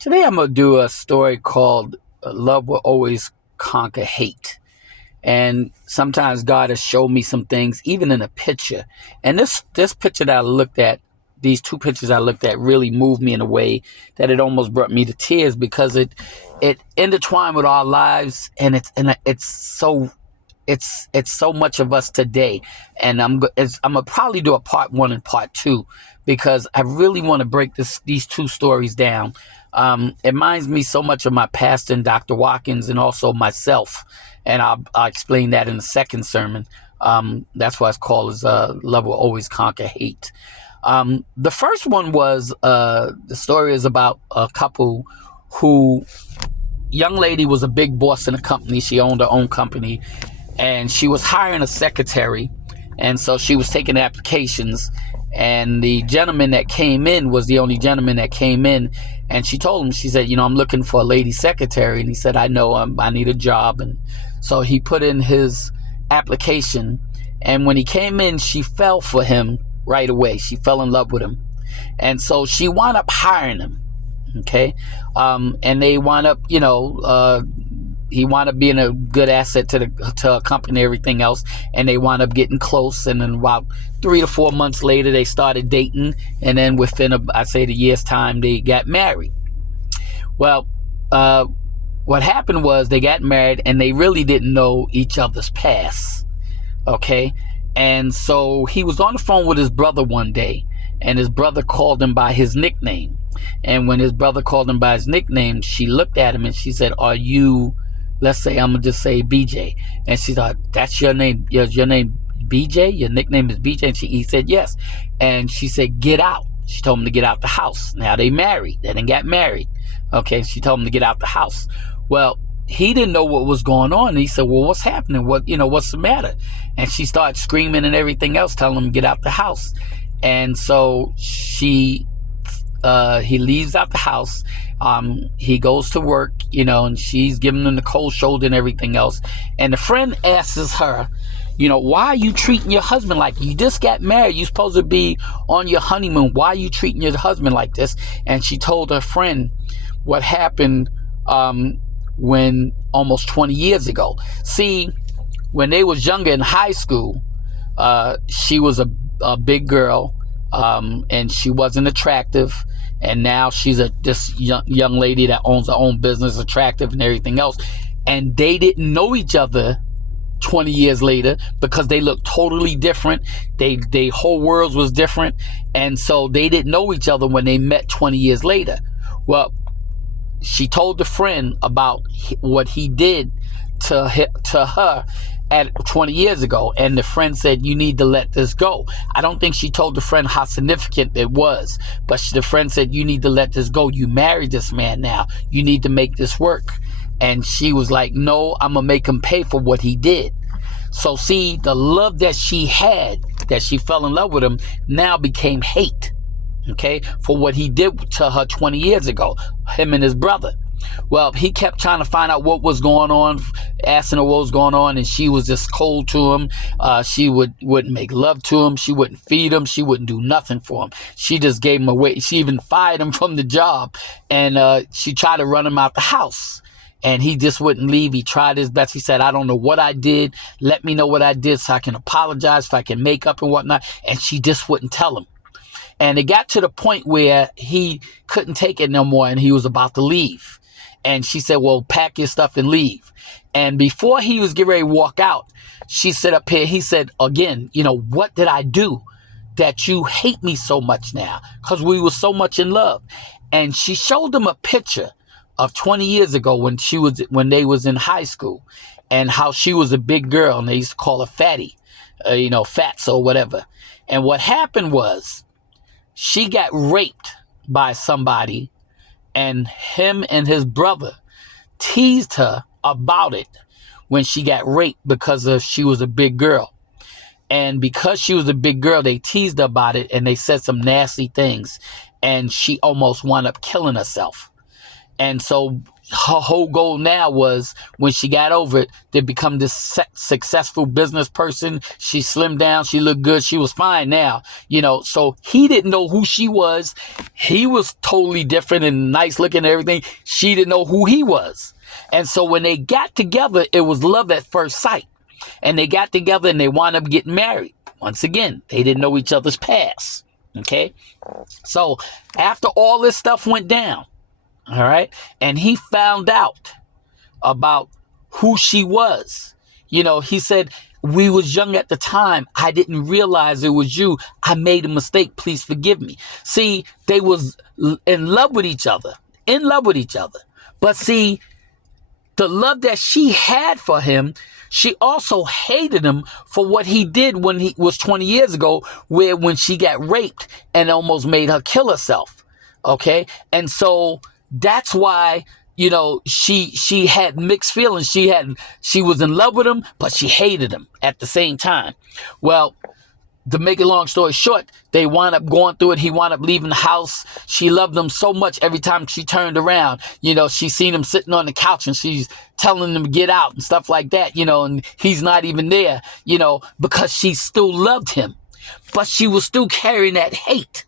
Today I'm going to do a story called Love Will Always Conquer Hate. And sometimes God has showed me some things, even in a picture. And this picture that I looked at, these two pictures I looked at really moved me in a way that it almost brought me to tears because it intertwined with our lives, and it's so much of us today. And I'm gonna probably do a part one and part two because I really want to break these two stories down. It reminds me so much of my pastor and Dr. Watkins, and also myself, and I'll explain that in the second sermon. That's why it's called as Love Will Always Conquer Hate. The first one was the story is about a couple who, young lady was a big boss in a company. She owned her own company, and she was hiring a secretary, and so she was taking applications, and the gentleman that came in was the only gentleman that came in, and she told him, she said, I'm looking for a lady secretary, and he said, I know, I need a job. And so he put in his application, and when he came in, she fell for him right away. She fell in love with him, and so she wound up hiring him. Okay. And they wound up, he wound up being a good asset to a company and everything else, and they wound up getting close. And then about 3 to 4 months later, they started dating, and then within the year's time, they got married. Well, what happened was they got married, and they really didn't know each other's past. Okay, and so he was on the phone with his brother one day, and his brother called him by his nickname. And when his brother called him by his nickname, she looked at him and she said, "Are you?" Let's say I'm gonna just say BJ, and she thought, "That's your name? Your name BJ? Your nickname is BJ?" And he said yes, and she said, "Get out." She told him to get out the house. Now they married. They didn't get married. Okay, she told him to get out the house. Well, he didn't know what was going on. And he said, "Well, what's happening? What's the matter?" And she started screaming and everything else, telling him to get out the house. And so he leaves out the house. He goes to work, and she's giving him the cold shoulder and everything else. And the friend asks her, "Why are you treating your husband like you just got married? You're supposed to be on your honeymoon. Why are you treating your husband like this?" And she told her friend what happened when almost 20 years ago. See, when they was younger in high school, she was a big girl, and she wasn't attractive. And now she's this young lady that owns her own business, attractive and everything else. And they didn't know each other 20 years later because they looked totally different. They whole worlds was different. And so they didn't know each other when they met 20 years later. Well, she told the friend about what he did to her at 20 years ago, and the friend said, "You need to let this go." I don't think she told the friend how significant it was, but the friend said, "You need to let this go. You married this man now. You need to make this work." And she was like, "No, I'm gonna make him pay for what he did." So see, the love that she had, that she fell in love with him, now became hate, okay, for what he did to her 20 years ago, him and his brother. Well, he kept trying to find out what was going on, asking her what was going on, and she was just cold to him. She wouldn't make love to him. She wouldn't feed him. She wouldn't do nothing for him. She just gave him away. She even fired him from the job, and she tried to run him out the house. And he just wouldn't leave. He tried his best. He said, "I don't know what I did. Let me know what I did so I can apologize, if I can make up and whatnot." And she just wouldn't tell him. And it got to the point where he couldn't take it no more, and he was about to leave. And she said, "Well, pack your stuff and leave." And before he was getting ready to walk out, she said up here, he said, again, "What did I do that you hate me so much now?" Because we were so much in love. And she showed him a picture of 20 years ago when they was in high school, and how she was a big girl, and they used to call her Fatty, Fats or whatever. And what happened was she got raped by somebody, and him and his brother teased her about it when she got raped because she was a big girl. And because she was a big girl, they teased her about it, and they said some nasty things, and she almost wound up killing herself. And so her whole goal now was, when she got over it, to become this successful business person. She slimmed down, she looked good, she was fine now, so he didn't know who she was. He was totally different and nice looking and everything. She didn't know who he was. And so when they got together, it was love at first sight. And they got together and they wound up getting married. Once again, they didn't know each other's past. Okay. So after all this stuff went down, all right, and he found out about who she was, he said, we was young at the time. I didn't realize it was you. I made a mistake. Please forgive me. See, they was in love with each other, But see, the love that she had for him, she also hated him for what he did when he was 20 years ago, when she got raped and almost made her kill herself. Okay. And so that's why, she had mixed feelings. She was in love with him, but she hated him at the same time. Well, to make a long story short, they wound up going through it. He wound up leaving the house. She loved him so much. Every time she turned around, she seen him sitting on the couch and she's telling him to get out and stuff like that, and he's not even there, because she still loved him, but she was still carrying that hate.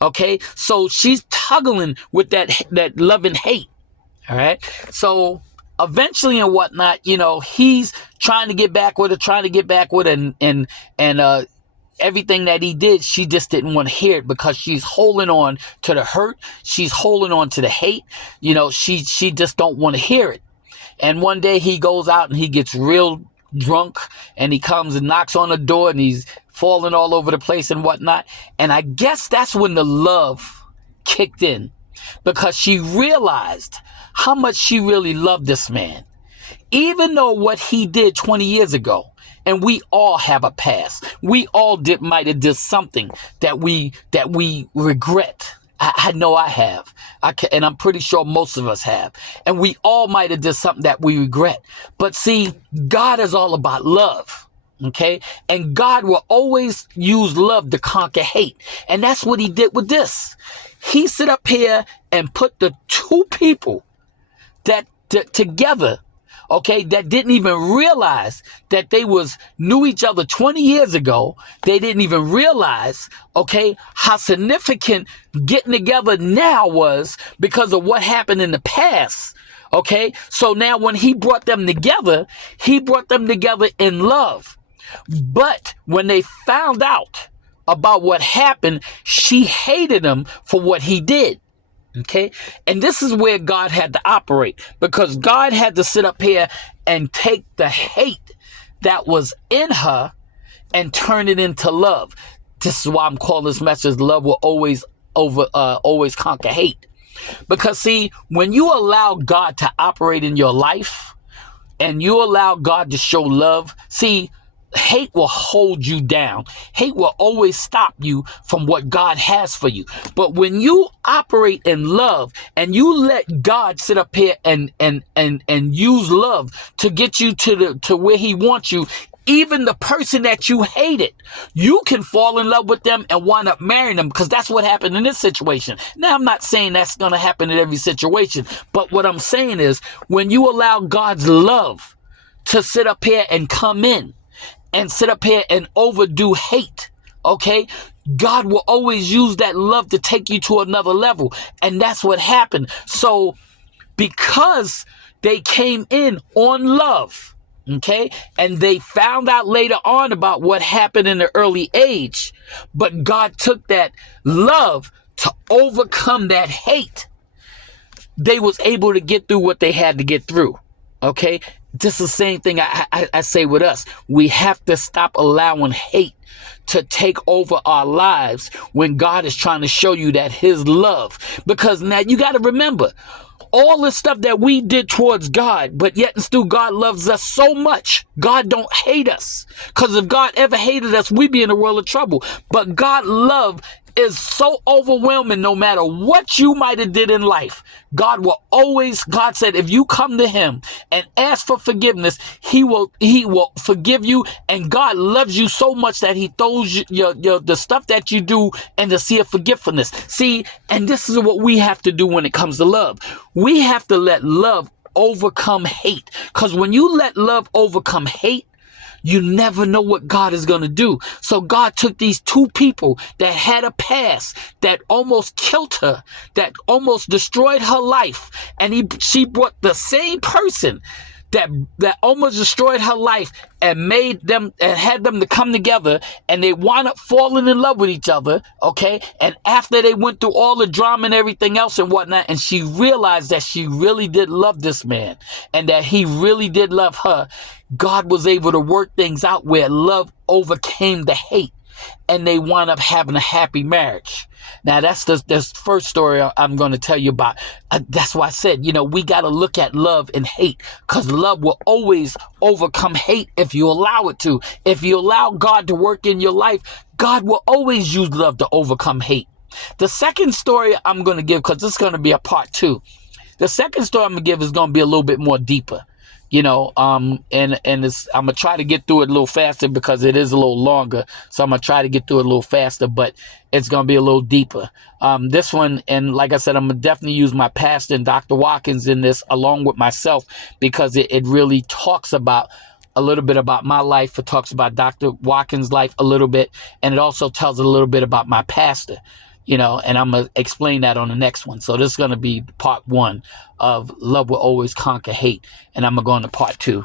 Okay. So she's tugging with that love and hate. All right. So eventually and whatnot, he's trying to get back with her, and everything that he did, she just didn't want to hear it because she's holding on to the hurt. She's holding on to the hate. She just don't want to hear it. And one day he goes out and he gets real drunk and he comes and knocks on the door and he's falling all over the place and whatnot. And I guess that's when the love kicked in, because she realized how much she really loved this man, even though what he did 20 years ago. And we all have a past. We all might have did something that we regret. I know I have. And I'm pretty sure most of us have. And we all might have did something that we regret. But see, God is all about love. Okay? And God will always use love to conquer hate. And that's what he did with this. He sit up here and put the two people that together, okay, that didn't even realize that they knew each other 20 years ago. They didn't even realize, okay, how significant getting together now was because of what happened in the past. Okay, so now when he brought them together in love. But when they found out about what happened, she hated him for what he did. Okay. And this is where God had to operate, because God had to sit up here and take the hate that was in her and turn it into love. This is why I'm calling this message, love will always conquer hate. Because see, when you allow God to operate in your life and you allow God to show love, see, hate will hold you down. Hate will always stop you from what God has for you. But when you operate in love and you let God sit up here and use love to get you to where he wants you, even the person that you hated, you can fall in love with them and wind up marrying them, because that's what happened in this situation. Now, I'm not saying that's going to happen in every situation, but what I'm saying is when you allow God's love to sit up here and come in, and sit up here and overdo hate, okay? God will always use that love to take you to another level. And that's what happened. So because they came in on love, okay, and they found out later on about what happened in the early age, but God took that love to overcome that hate, they was able to get through what they had to get through, okay? This is the same thing I say with us. We have to stop allowing hate to take over our lives when God is trying to show you that his love. Because now you got to remember, all the stuff that we did towards God, but yet and still God loves us so much. God don't hate us. Because if God ever hated us, we'd be in a world of trouble. But God love is so overwhelming. No matter what you might have did in life, God said, if you come to him and ask for forgiveness, he will forgive you. And God loves you so much that he throws the stuff that you do in the sea of forgiveness. See, and this is what we have to do when it comes to love. We have to let love overcome hate. Because when you let love overcome hate, you never know what God is going to do. So God took these two people that had a past that almost killed her, that almost destroyed her life. And she brought the same person that almost destroyed her life and made them and had them to come together, and they wound up falling in love with each other. Okay. And after they went through all the drama and everything else and whatnot, and she realized that she really did love this man and that he really did love her, God was able to work things out where love overcame the hate, and they wound up having a happy marriage. Now, that's the first story I'm going to tell you about. That's why I said, we got to look at love and hate, because love will always overcome hate if you allow it to. If you allow God to work in your life, God will always use love to overcome hate. The second story I'm going to give, because this is going to be a part 2. The second story I'm going to give is going to be a little bit more deeper. And it's, I'm gonna try to get through it a little faster because it is a little longer. So I'm gonna try to get through it a little faster, but it's gonna be a little deeper. This one, and like I said, I'm gonna definitely use my pastor and Dr. Watkins in this along with myself, because it really talks about a little bit about my life. It talks about Dr. Watkins' life a little bit, and it also tells a little bit about my pastor. And I'm going to explain that on the next one. So this is going to be part 1 of Love Will Always Conquer Hate. And I'm going to go on to part 2.